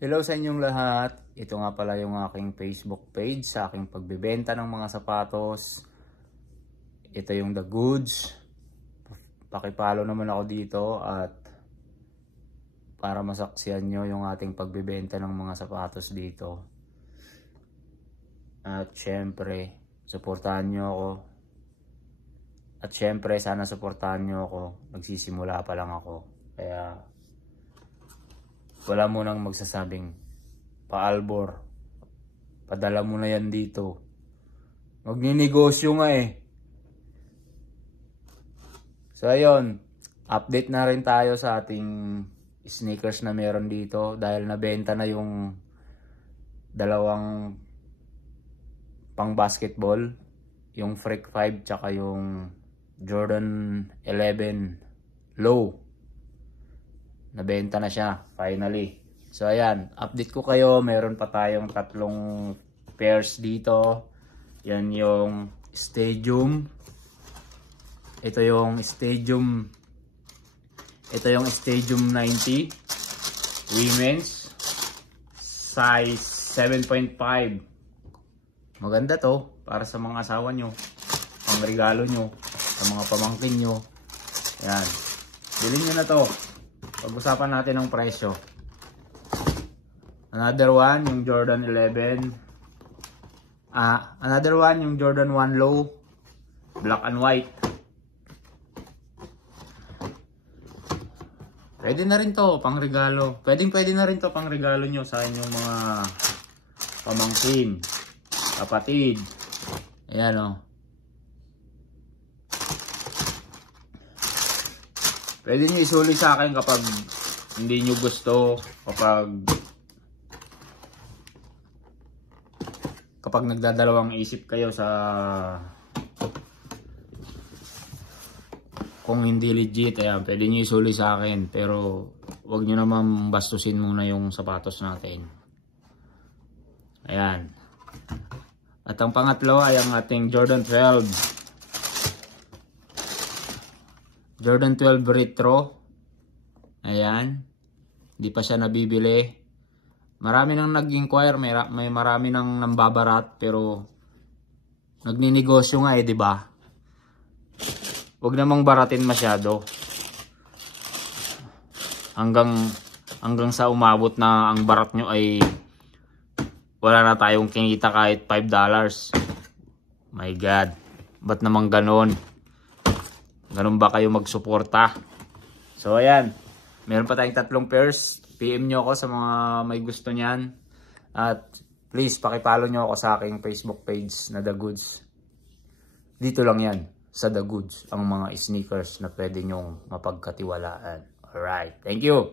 Hello sa inyong lahat. Ito nga pala yung aking Facebook page sa aking pagbebenta ng mga sapatos. Ito yung The Goods. Pakipollow naman ako dito at para masaksihan nyo yung ating pagbebenta ng mga sapatos dito. At syempre, suportahan nyo ako. At syempre, sana suportahan nyo ako. Nagsisimula pa lang ako. Kaya wala mo nang magsasabing pa-Albor, padala mo na yan dito. Magninegosyo nga eh. So ayun, update na rin tayo sa ating sneakers na meron dito dahil nabenta na yung dalawang pang basketball, yung Freak 5 tsaka yung Jordan 11 Low. Nabenta na siya finally. So ayan, update ko kayo, meron pa tayong tatlong pairs dito. Yan yung Stadium. Ito yung Stadium 90 women's size 7.5. Maganda to para sa mga asawa nyo, pang regalo nyo, sa mga pamangkin nyo. Yan, bilhin nyo na to. Pag-usapan natin ang presyo. Another one, yung Jordan 11. Another one, yung Jordan 1 Low. Black and white. Pwede na rin to, pang regalo. Pwede na rin to pang regalo nyo sa inyong mga pamangkin, kapatid. Ayan o. Pwede nyo isuli sa akin kapag hindi nyo gusto, kapag nagdadalawang isip kayo sa kung hindi legit. Ayan, pwede nyo isuli sa akin, pero wag nyo naman bastusin muna yung sapatos natin. Ayan. At ang pangatlo ay ang ating Jordan 12. Jordan 12 Retro. Ayan. Hindi pa siya nabibili. Marami nang nag-inquire, may marami nang nambabarat, pero nagninegosyo nga eh, di ba? Huwag namang baratin masyado. Hanggang sa umabot na ang barat nyo ay wala na tayong kinita kahit $5. My God. Ba't naman ganon? Ganun ba kayo magsuporta? So ayan, meron pa tayong tatlong pairs. PM nyo ako sa mga may gusto niyan. At please, pakipollow nyo ako sa aking Facebook page na The Goods. Dito lang yan, sa The Goods, ang mga sneakers na pwede nyong mapagkatiwalaan. Alright, thank you!